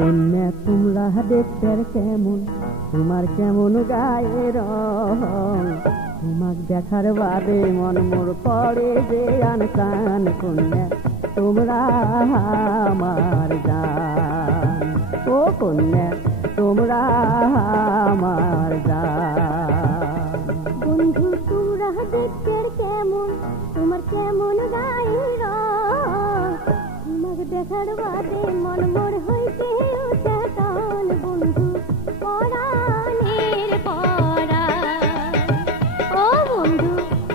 কন্যা তোমরা দেখতে কেমন, তোমার কেমন গায়ের রং, তোমাক দেখার বাদে মন মোর করে যে আনকান। কন্যা তোমরা আমার জান, ও কন্যা তোমরা আমার জান। বন্ধু তোমরা দেখতে কেমন, তোমার কেমন গায়ের রং, তোমাক দেখার বাদে মন মোর হইতে উচ্চাটন। বন্ধু পরাণের পরাণ, ও বন্ধু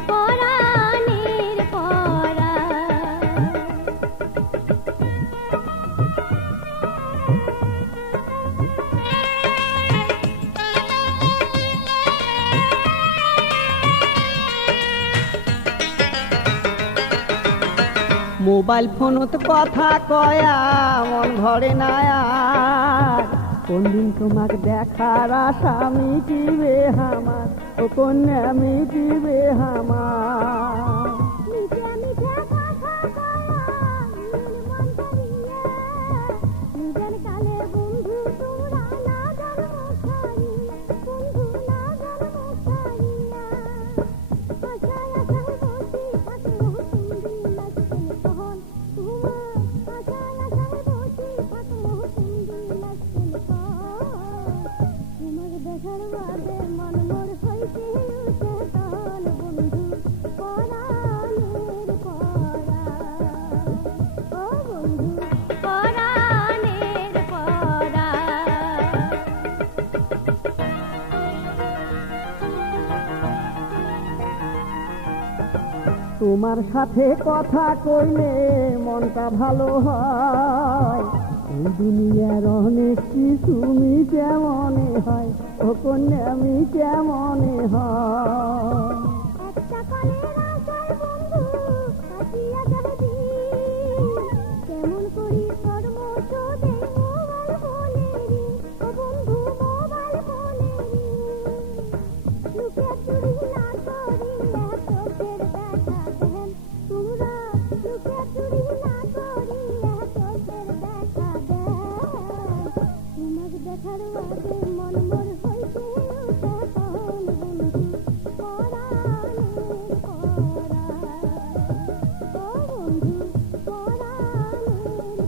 পরাণের পরাণ। মোবাইল ফোনত কথা কয়া মন ভরে না আর, কোনদিন তোমাক দেখার আশা মিটিবে আমার, ও কন্যা মিটিবে আমার। মিঠা মিঠা কথা কয়া মন ভরিয়া, নিজান কালে বন্ধু তোমরা না জান মুখারিয়া, বন্ধু না জান মুখারিয়া। আশায় আশায় বসি থাকো তুমি লাগছেন কহন তোমার, আশায় আশায় বসি থাকো তুমি লাগছেন কহন। তোমার দেখার বাদে মন মোর হইতে উচ্চাটন। বন্ধু পরাণের পরাণ, ও বন্ধু পরাণের পরাণ। তোমার সাথে কথা কইলে মনটা ভালো হয়, এই দুনিয়ার অনেক কিছু মিটে মনে হয়, ও কন্যা মিটে মনে হয়। একটা কালের আশায় বন্ধু কাটিয়া যাবে দিন, কেমন করি কর্ম চোদে মোবাইল ফোনেরি, ও বন্ধু মোবাইল ফোনেরি। লুকিয়া চুরি না করিয়া চোখের দেখা দেন তোমরা, লুকিয়া চুরি না করিয়া চোখের দেখা দেন। তোমাক দেখার বাদে মন মোর হইতে উচ্চাটন। বন্ধু পরাণের পরাণ, ও বন্ধু পরাণের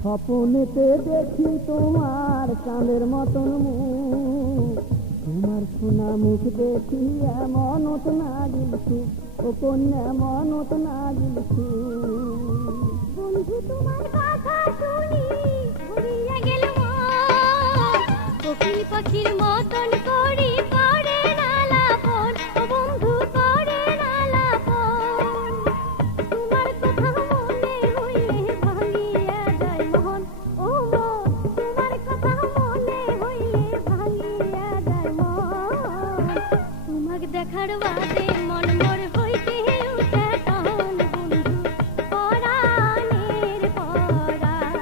স্বপ্নেতে দেখি তোমার চাঁদের মতন মুখ, তোমার সোনা মুখ দেখি মনত না গিলছু, ও কন্যা মনত না গিলছু। বন্ধু তোমার কথা শুনি ভরিয়া গেল মন, কোকিল পাখির মতন করি করে না লাপন, ও বন্ধু করে না লাপন। তোমার কথা মনে হইলে ভাঙিয়া যায় মন, ও মন তোমার কথা মনে হইলে ভাঙিয়া যায় মন। তোমাক দেখার বাদে মন মোর হইতে উচ্চাটন। বন্ধু পরাণের পরাণ,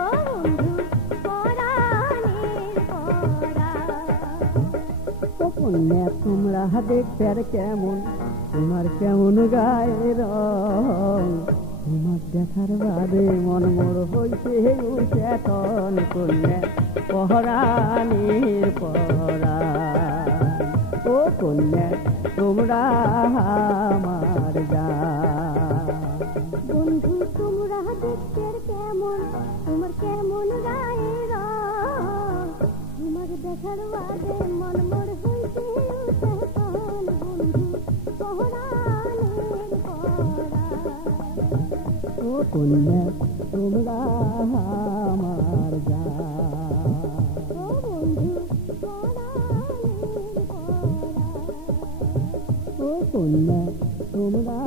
ও বন্ধু পরাণের পরাণ। ও কন্যা তোমরা দেখতে কেমন, তোমার কেমন গায়ের রং, তোমার দেখার বাদে মন মোর হইতে উচ্চাটন। কন্যা পরাণের পরাণ, ও কন্যা তোমরা আমার জান। বন্ধু তোমরা দেখতে কেমন, তোমার কেমন গায়ের রং, তোমার দেখার বাদে মন মোর হইতে উচ্চাটন। বন্ধু পরাণের পরাণ, ও কন্যা তোমরা আমার জান। ও বন্ধু পরাণের পরাণ, ও কন্যা তোমরা